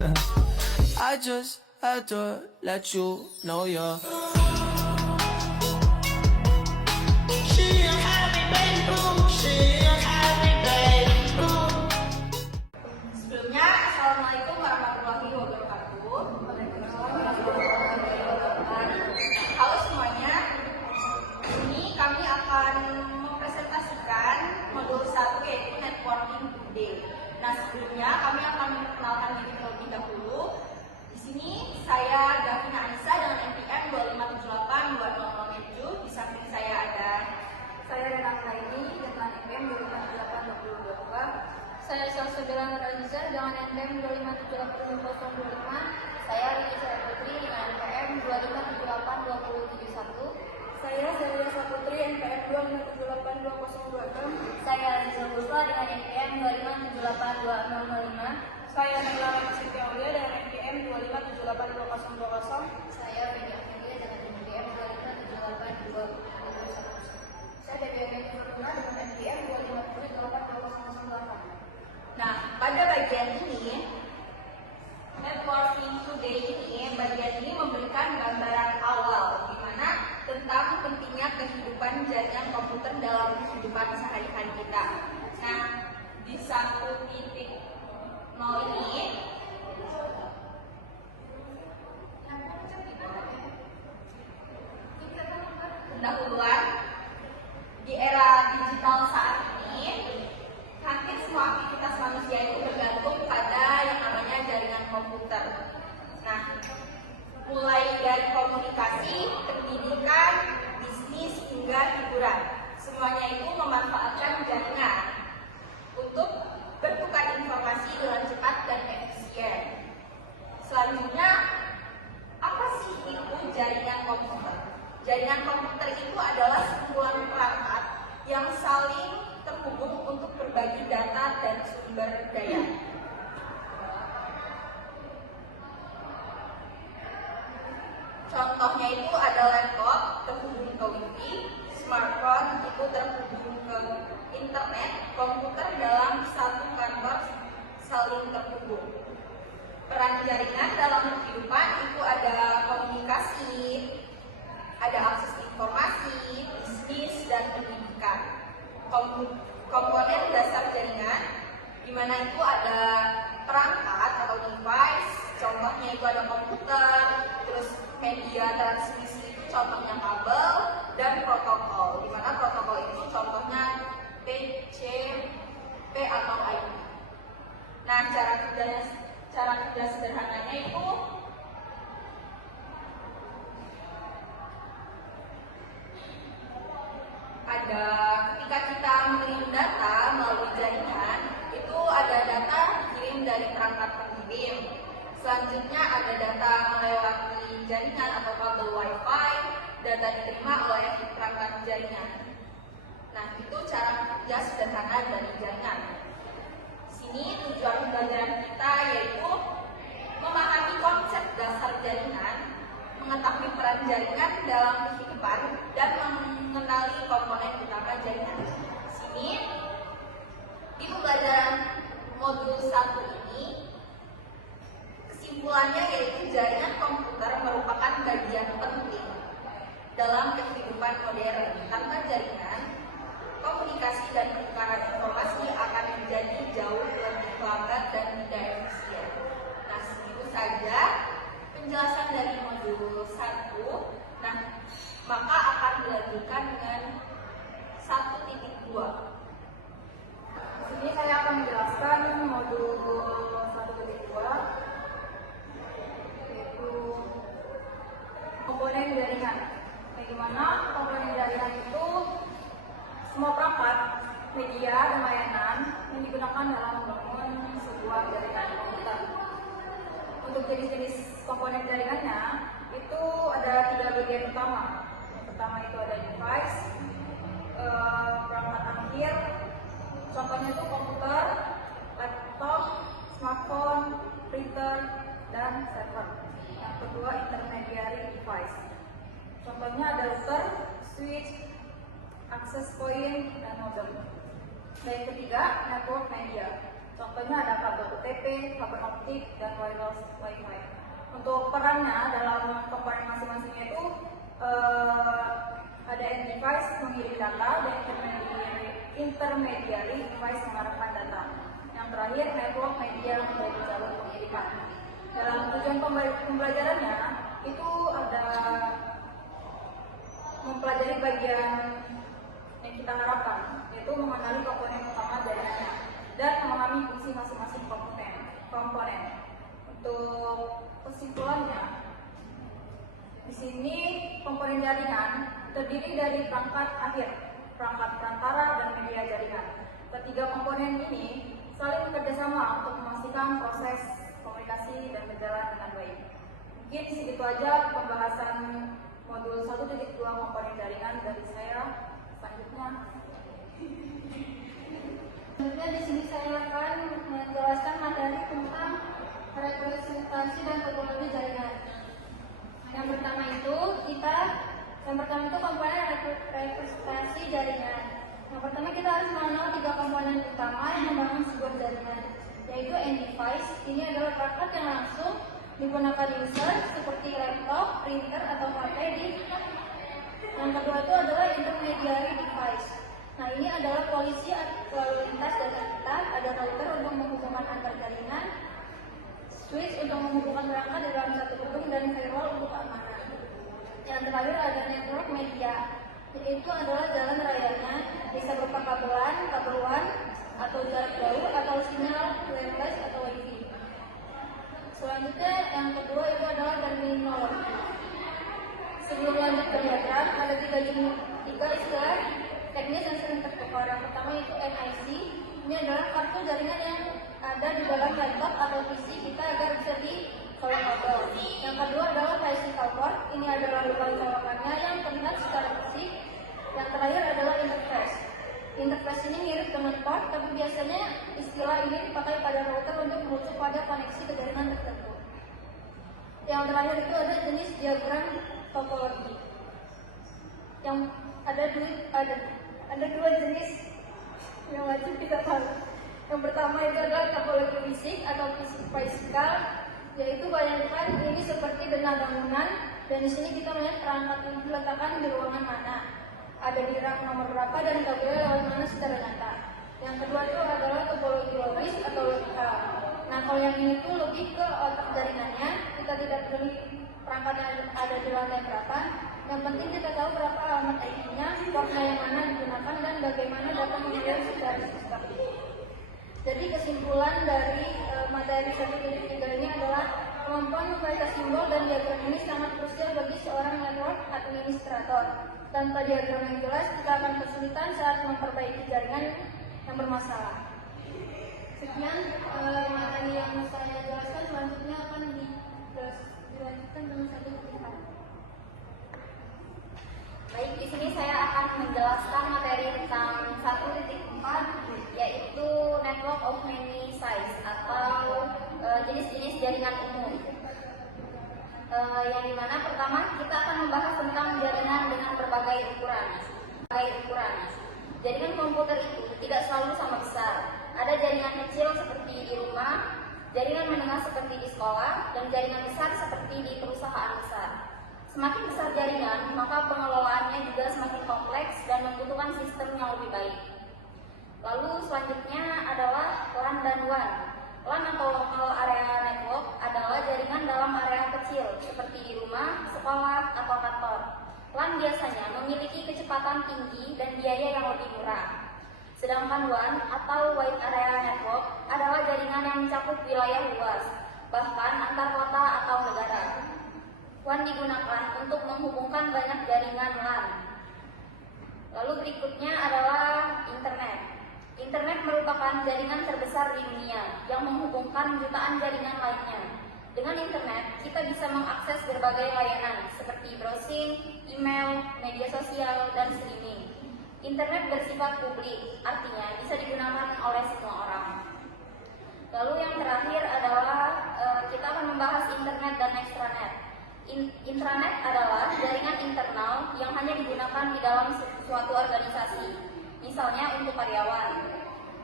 I just had to let you know you're Sebelumnya, Assalamualaikum warahmatullahi wabarakatuh. Waalaikumsalam warahmatullahi wabarakatuh. Halo semuanya, di sini kami akan mempresentasikan modul 1 yaitu Networking Today. Nah, sebelumnya kami akan memperkenalkan diri terlebih dahulu. Di sini saya Davina Anissa dengan NPM 257820007. Di samping saya ada Renata ini dengan NPM 25822. Saya Salsabila Nur Aziza dengan NPM 2578025. Saya Riki Saya Putri dengan NPM 2578271. Saya Zelia Saputri NPM 2578206. Saya Rizal Buswa dengan NPM 2578205. Saya Nela Ramsiti Aulia dengan NPM 2578220. Saya Vega Amelia dengan NPM 2578221. Saya Dewi Fortuna dengan NPM 2578208. Nah, pada bagian ini, Networking Today ini, bagian ini memberikan gambaran awal di mana tentang pentingnya kehidupan jaringan komputer dalam kehidupan sehari-hari kita. Nah, di 1.0 ini, pendahuluan di era digital saat ini, hampir semua aktivitas manusia itu bergantung pada yang namanya jaringan komputer. Nah, mulai dari komunikasi, pendidikan, bisnis, hingga hiburan. Semuanya itu memanfaatkan jaringan untuk bertukar informasi dengan cepat dan efisien. Selanjutnya, apa sih itu jaringan komputer? Jaringan komputer itu adalah sekumpulan perangkat yang saling terhubung untuk berbagi data dan sumber daya. Contohnya itu ada laptop terhubung ke wifi, smartphone itu terhubung ke internet, komputer dalam satu kantor saling terhubung. Peran jaringan dalam kehidupan itu ada komunikasi, ada akses informasi, bisnis, dan pendidikan. Komponen dasar jaringan, di mana itu ada perangkat atau device, contohnya itu ada komputer, terus media transmisi itu contohnya kabel, dan protokol, di mana protokol itu contohnya TCP atau IP. Nah, cara kerja sederhananya itu ada ketika kita mengirim data melalui jaringan, itu ada data dikirim dari perangkat pengirim. Selanjutnya ada data melewati jaringan atau kabel WiFi, data diterima oleh perangkat jaringan. Nah, itu cara kerja sederhana dari jaringan. Sini tujuan pembelajaran kita yaitu memahami konsep dasar jaringan, mengetahui peran jaringan dalam kehidupan, dan mengenali komponen utama jaringan. Sini di pembelajaran modul 1 ini, kesimpulannya yaitu jaringan komputer merupakan bagian penting dalam kehidupan modern. Tanpa jaringan, komunikasi dan pertukaran informasi akan menjadi jauh lebih lambat dan tidak efisien. Nah, segitu saja penjelasan dari modul 1. Nah, maka akan dilanjutkan dengan 1.2. Di sini saya akan menjelaskan modul 1.2 yaitu komponen jaringan. Bagaimana komponen jaringan itu semua perangkat, media, dan layanan yang digunakan dalam membangun sebuah jaringan komputer. Untuk jenis-jenis komponen jaringannya itu ada 3 bagian utama. Yang pertama itu ada device, perangkat akhir, contohnya itu komputer, laptop, smartphone, printer, dan server. Yang kedua intermediary device, contohnya ada router, switch, access point, dan modem. Dan yang ketiga network media, Contohnya ada kabel UTP, kabel optik, dan wireless Wi-Fi. Untuk perannya dalam komponen masing-masingnya itu ada end device mengirim data dan intermediary device mengarahkan data. Yang terakhir network media menjadi jalur pengiriman. Dalam tujuan pembelajarannya itu ada mempelajari bagian yang kita harapkan, yaitu mengenali komponen utama jaringannya dan memahami fungsi masing-masing komponen. Untuk kesimpulannya, di sini komponen jaringan terdiri dari perangkat akhir, perangkat perantara, dan media jaringan. Ketiga komponen ini saling bekerjasama untuk memastikan proses komunikasi dan berjalan dengan baik. Mungkin segitu aja pembahasan modul 1.2 komponen jaringan dari saya. Selanjutnya, di sini saya akan menjelaskan materi tentang representasi dan topologi jaringan. Yang pertama itu komponen representasi jaringan. Yang pertama kita harus mengenal 3 komponen utama yang membangun sebuah jaringan, yaitu end device. Ini adalah perangkat yang langsung digunakan user seperti laptop, printer, atau HP. Yang kedua itu adalah intermediary device. Nah, ini adalah polisi lalu lintas data kita. Ada router untuk menghubungkan antar jaringan, switch untuk menghubungkan perangkat di dalam satu gedung, dan firewall untuk keamanan. Yang terakhir ada network media, yaitu adalah jalan rayanya, bisa berupa kabelan, kabel WAN, atau jarak jauh, atau sinyal wireless atau wifi. Selanjutnya yang kedua itu adalah terminologi. Sebelum lanjut ke diagram, ada tiga istilah teknis yang sering tertukar. Yang pertama itu NIC. Ini adalah kartu jaringan yang ada di dalam laptop atau PC kita agar bisa dicolok kabel. Yang kedua adalah physical port. Ini adalah lubang colokannya yang terlihat secara fisik. Yang terakhir adalah interface. Interface ini mirip dengan port, tapi biasanya istilah ini dipakai pada router untuk merujuk pada koneksi ke jaringan tertentu. Yang terakhir itu ada jenis diagram topologi. Yang ada dua jenis yang wajib kita tahu. Yang pertama itu adalah topologi fisik atau fisikal, yaitu bayangkan ini seperti benda bangunan, dan di sini kita melihat perangkat ini diletakkan di ruangan mana, ada di rak nomor berapa, dan kabel lewat mana secara nyata. Yang kedua itu adalah topologi logis atau logikal. Nah, kalau yang ini tuh lebih ke otak jaringannya. Kita tidak peduli perangkat yang ada di lantai berapa. Yang penting kita tahu berapa alamat IP-nya, portnya yang mana digunakan, dan bagaimana data mengalir secara sistem. Jadi kesimpulan dari materi 1.3 ini adalah kemampuan membaca simbol dan diagram ini sangat krusial bagi seorang network administrator. Tanpa diagram yang jelas, kita akan kesulitan saat memperbaiki jaringan yang bermasalah. Sekian materi yang saya jelaskan. Selanjutnya akan dilanjutkan dengan 1.4. Baik, di sini saya akan menjelaskan materi tentang 1.4, yaitu network of many size atau jenis-jenis jaringan umum. Yang dimana pertama kita akan membahas tentang jaringan dengan berbagai ukuran. Jaringan komputer itu tidak selalu sama besar. Ada jaringan kecil seperti di rumah, jaringan menengah seperti di sekolah, dan jaringan besar seperti di perusahaan besar. Semakin besar jaringan, maka pengelolaannya juga semakin kompleks dan membutuhkan sistem yang lebih baik. Lalu selanjutnya adalah LAN dan WAN. LAN atau local area network adalah jaringan dalam area kecil seperti di rumah, sekolah, atau kantor. LAN biasanya memiliki kecepatan tinggi dan biaya yang lebih murah. Sedangkan WAN atau wide area network adalah jaringan yang mencakup wilayah luas, bahkan antar kota atau negara. WAN digunakan untuk menghubungkan banyak jaringan LAN. Lalu berikutnya adalah internet. Internet merupakan jaringan terbesar di dunia yang menghubungkan jutaan jaringan lainnya. Dengan internet, kita bisa mengakses berbagai layanan seperti browsing, email, media sosial, dan streaming. Internet bersifat publik, artinya bisa digunakan oleh semua orang. Lalu yang terakhir adalah kita akan membahas internet dan extranet. Intranet adalah jaringan internal yang hanya digunakan di dalam suatu organisasi, misalnya untuk karyawan.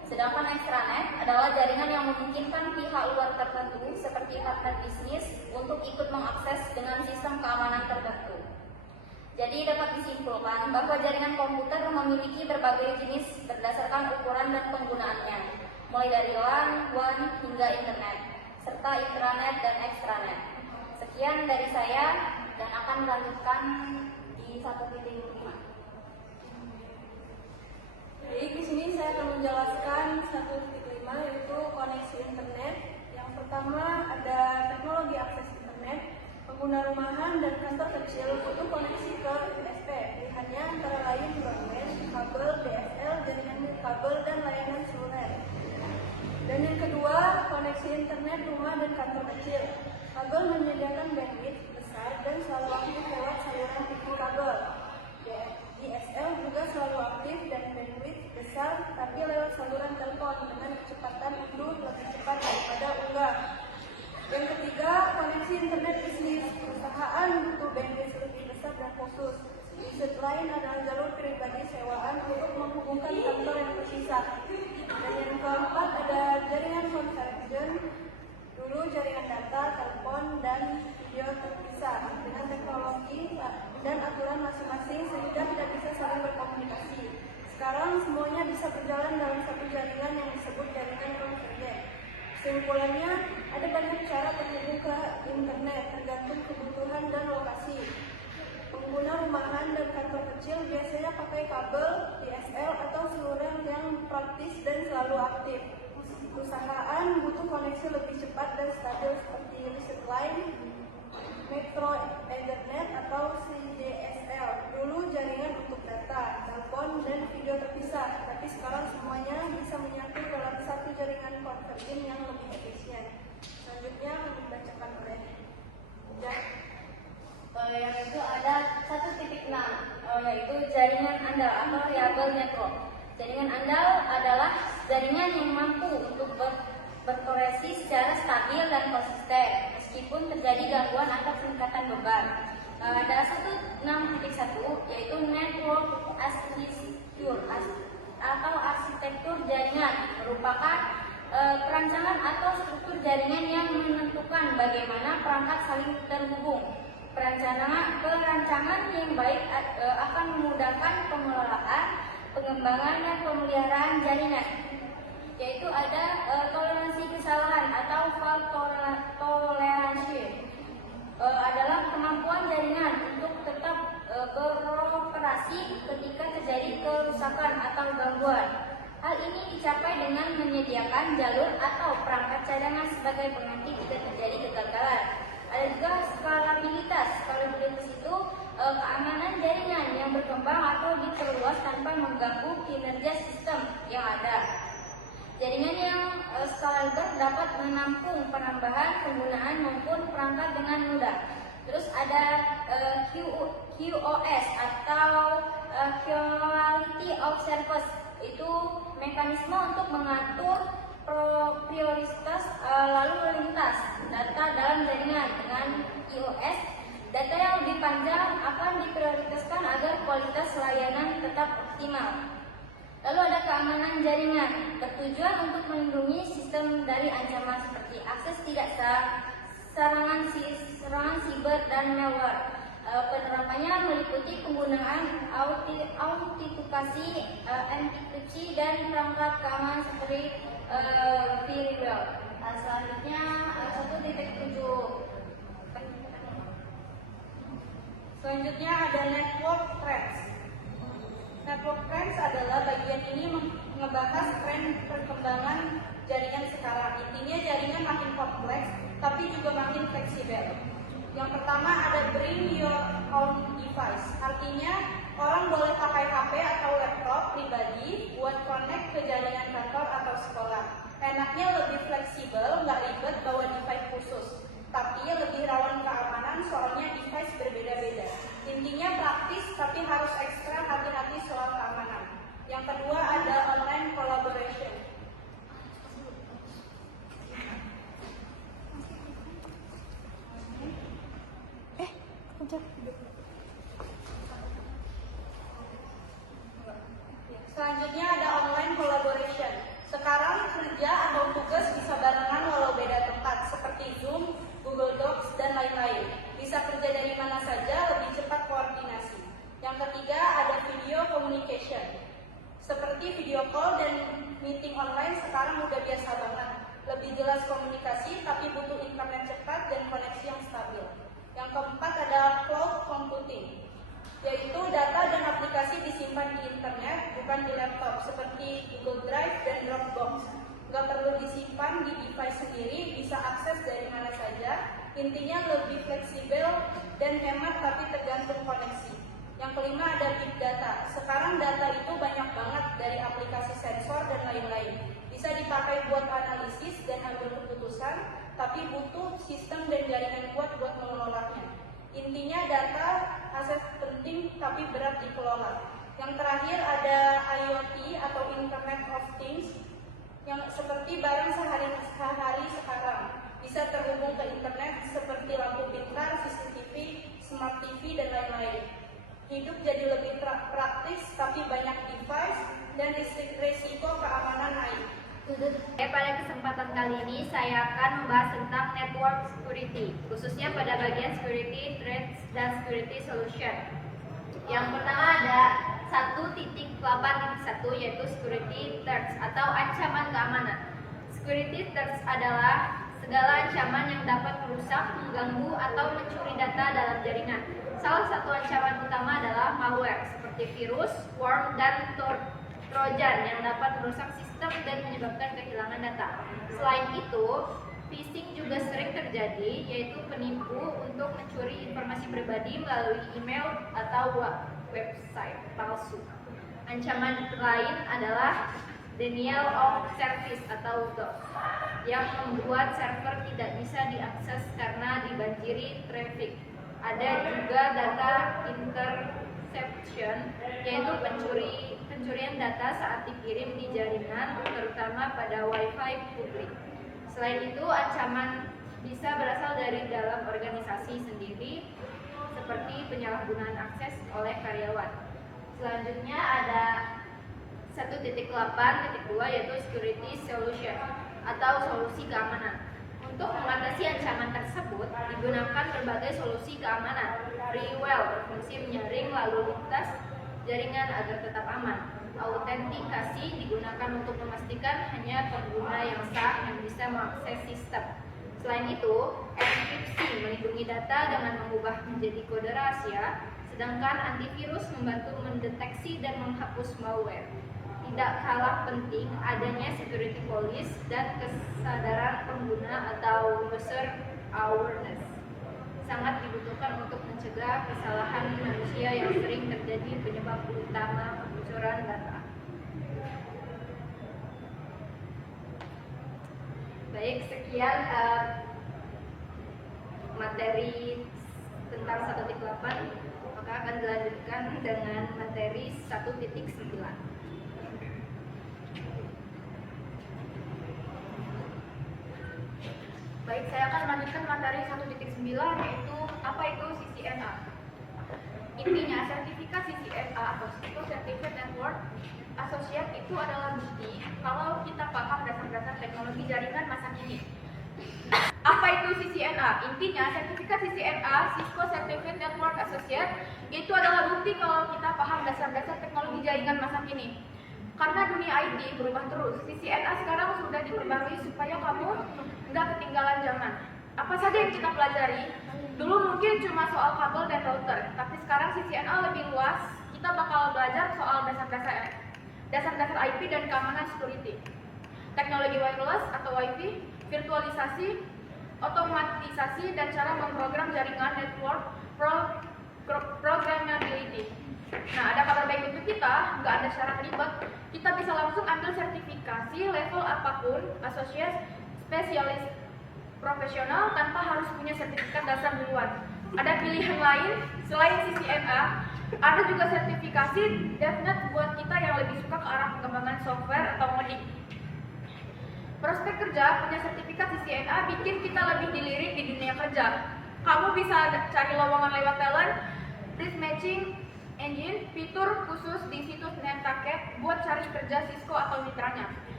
Sedangkan extranet adalah jaringan yang memungkinkan pihak luar tertentu seperti partner bisnis untuk ikut mengakses dengan sistem keamanan tertentu. Jadi dapat disimpulkan bahwa jaringan komputer memiliki berbagai jenis berdasarkan ukuran dan penggunaannya, mulai dari LAN, WAN, hingga internet, serta intranet dan extranet. Sekian dari saya dan akan melanjutkan di 1.5. Baik, di sini saya akan menjelaskan 1.5 yaitu koneksi internet. Yang pertama ada teknologi akses internet. Pengguna rumahan dan kantor kecil butuh koneksi ke ISP. Pilihannya antara lain broadband, kabel, DSL, jaringan kabel, dan layanan seluler. Dan yang kedua, koneksi internet rumah dan kantor kecil. Kabel menyediakan bandwidth besar dan selalu aktif lewat saluran TV kabel. DSL juga selalu aktif dan bandwidth besar, tapi lewat saluran telepon dengan kecepatan unduh lebih cepat daripada unggah. Yang ketiga, koneksi internet bisnis. Perusahaan butuh bandwidth lebih besar dan khusus. Bisnis lain adalah jalur pribadi sewaan untuk menghubungkan kantor yang terpisah. Dan yang keempat ada jaringan convergence. Dulu jaringan data, telepon, dan video terpisah dengan teknologi dan aturan masing-masing sehingga tidak bisa saling berkomunikasi. Sekarang semuanya bisa berjalan dalam satu jaringan yang disebut jaringan convergence. Kesimpulannya, ada banyak cara terhubung ke internet tergantung kebutuhan dan lokasi. Pengguna rumahan dan kantor kecil biasanya pakai kabel, DSL, atau seluler yang praktis dan selalu aktif. Perusahaan butuh koneksi lebih cepat dan stabil seperti Reset Line, Metro Ethernet, atau CDSL. Dulu jaringan untuk data, telepon, dan video terpisah, tapi sekarang semuanya bisa menyatu dalam satu jaringan convergence yang lebih efisien. Selanjutnya dibacakan oleh Jack. Yang itu ada 1.6, yaitu jaringan andal atau reliable network. Jaringan andal adalah jaringan yang mampu untuk berkoreksi secara stabil dan konsisten meskipun terjadi gangguan atau peningkatan beban. Ada 1.6.1 yaitu network architecture atau arsitektur jaringan, merupakan perancangan atau struktur jaringan yang menentukan bagaimana perangkat saling terhubung. Perancangan yang baik akan memudahkan pengelolaan, pengembangan, dan pemeliharaan jaringan. Yaitu ada toleransi kesalahan atau fault toleransi. Adalah kemampuan jaringan untuk tetap beroperasi ketika terjadi kerusakan atau gangguan. Hal ini dicapai dengan menyediakan jalur atau perangkat cadangan sebagai pengganti jika terjadi kegagalan. Ada juga skalabilitas. Skalabilitas itu keamanan jaringan yang berkembang atau diperluas tanpa mengganggu kinerja sistem yang ada. Jaringan yang skalable dapat menampung penambahan penggunaan maupun perangkat dengan mudah. Terus ada QoS atau Quality of Service. Itu mekanisme untuk mengatur prioritas lalu lintas data dalam jaringan. Dengan QoS, data yang lebih panjang akan diprioritaskan agar kualitas layanan tetap optimal. Lalu ada keamanan jaringan, bertujuan untuk melindungi sistem dari ancaman seperti akses tidak sah, serangan siber, dan malware. Penerapannya meliputi penggunaan autentikasi, enkripsi, dan perangkat keamanan seperti firewall. Selanjutnya 1.7. Selanjutnya ada network trends. Network trends adalah bagian ini ngebahas tren perkembangan jaringan sekarang. Intinya jaringan makin kompleks, tapi juga makin fleksibel. Yang pertama ada bring your own device. Artinya orang boleh pakai HP atau laptop pribadi buat connect ke jaringan kantor atau sekolah. Enaknya lebih fleksibel, nggak ribet bawa device khusus. Tapi lebih rawan keamanan soalnya device berbeda-beda. Intinya praktis tapi harus ekstra hati-hati soal keamanan. Yang kedua ada online collaboration. Selanjutnya ada online collaboration. Sekarang kerja atau tugas bisa barengan walau beda tempat, seperti Zoom, Google Docs, dan lain-lain. Bisa kerja dari mana saja, lebih cepat koordinasi. Yang ketiga, ada video communication. Seperti video call dan meeting online sekarang udah biasa banget. Lebih jelas komunikasi, tapi butuh internet cepat dan koneksi yang stabil. Yang keempat ada cloud computing, yaitu data dan aplikasi disimpan di internet, bukan di laptop, seperti Google Drive dan Dropbox. Nggak perlu disimpan di device sendiri, bisa akses dari mana saja. Intinya lebih fleksibel dan hemat, tapi tergantung koneksi. Yang kelima ada big data. Sekarang data itu banyak banget dari aplikasi sensor dan lain-lain. Bisa dipakai buat analisis dan ambil keputusan, tapi butuh sistem dan jaringan kuat buat mengelolanya. Intinya data aset penting tapi berat dikelola. Yang terakhir ada IoT atau Internet of Things, yang seperti barang sehari-hari sekarang. Bisa terhubung ke internet seperti lampu pintar, CCTV, Smart TV, dan lain-lain. Hidup jadi lebih praktis tapi banyak device dan risiko keamanan naik. Pada kesempatan kali ini saya akan membahas tentang network security, khususnya pada bagian security threats dan security solution. Yang pertama ada 1.8.1 yaitu security threats atau ancaman keamanan. Security threats adalah segala ancaman yang dapat merusak, mengganggu, atau mencuri data dalam jaringan. Salah satu ancaman utama adalah malware seperti virus, worm, dan trojan yang dapat merusak sistem dan menyebabkan kehilangan data. Selain itu, phishing juga sering terjadi, yaitu penipu untuk mencuri informasi pribadi melalui email atau website palsu. Ancaman lain adalah denial of service atau DOS yang membuat server tidak bisa diakses karena dibanjiri traffic. Ada juga data interception, yaitu pencurian data saat dikirim di jaringan, terutama pada Wi-Fi publik. Selain itu, ancaman bisa berasal dari dalam organisasi sendiri, seperti penyalahgunaan akses oleh karyawan. Selanjutnya ada 1.8.2 yaitu security solution atau solusi keamanan. Untuk mengatasi ancaman tersebut digunakan berbagai solusi keamanan. Freewell berfungsi menyaring lalu lintas jaringan agar tetap aman. Autentikasi digunakan untuk memastikan hanya pengguna yang sah yang bisa mengakses sistem. Selain itu, enkripsi melindungi data dengan mengubah menjadi kode rahasia, sedangkan antivirus membantu mendeteksi dan menghapus malware. Tidak kalah penting adanya security police dan kesadaran pengguna atau user awareness. Sangat dibutuhkan untuk mencegah kesalahan manusia yang sering terjadi penyebab utama kebocoran data. Baik, sekian materi tentang 1.8, maka akan dilanjutkan dengan materi 1.9. Baik, saya akan melanjutkan materi 1.9 yaitu apa itu CCNA. Intinya, sertifikat CCNA atau Cisco Certified Network Associate itu adalah bukti kalau kita paham dasar-dasar teknologi jaringan masa kini. Apa itu CCNA? Intinya, sertifikat CCNA, Cisco Certified Network Associate, itu adalah bukti kalau kita paham dasar-dasar teknologi jaringan masa kini. Karena dunia IT berubah terus, CCNA sekarang sudah diperbarui supaya kamu nggak ketinggalan zaman. Apa saja yang kita pelajari? Dulu mungkin cuma soal kabel dan router, tapi sekarang CCNA lebih luas. Kita bakal belajar soal dasar-dasar IP dan keamanan security, teknologi wireless atau Wi-Fi, virtualisasi, otomatisasi, dan cara memprogram jaringan network programmability. Nah, ada kabar baik untuk kita, nggak ada syarat ribet. Kita bisa langsung ambil sertifikasi level apapun, associate, spesialis, profesional, tanpa harus punya sertifikat dasar duluan. Ada pilihan lain selain CCNA, ada juga sertifikasi DevNet buat kita yang lebih suka ke arah pengembangan software atau modding. Prospek kerja punya sertifikat CCNA bikin kita lebih dilirik di dunia kerja. Kamu bisa cari lowongan lewat talent, risk matching, engine, fitur khusus di situs Nantucket buat cari kerja Cisco atau mitranya.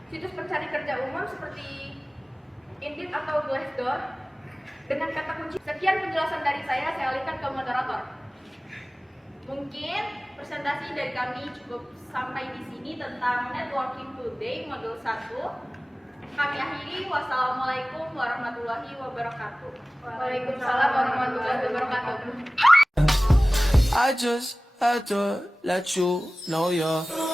situs pencari kerja umum seperti Indeed atau Glassdoor dengan kata kunci. Sekian penjelasan dari saya alihkan ke moderator. Mungkin presentasi dari kami cukup sampai di sini tentang Networking Today modul 1. Kami akhiri. Wassalamualaikum warahmatullahi wabarakatuh. Waalaikumsalam warahmatullahi wabarakatuh. I just had to let you know you're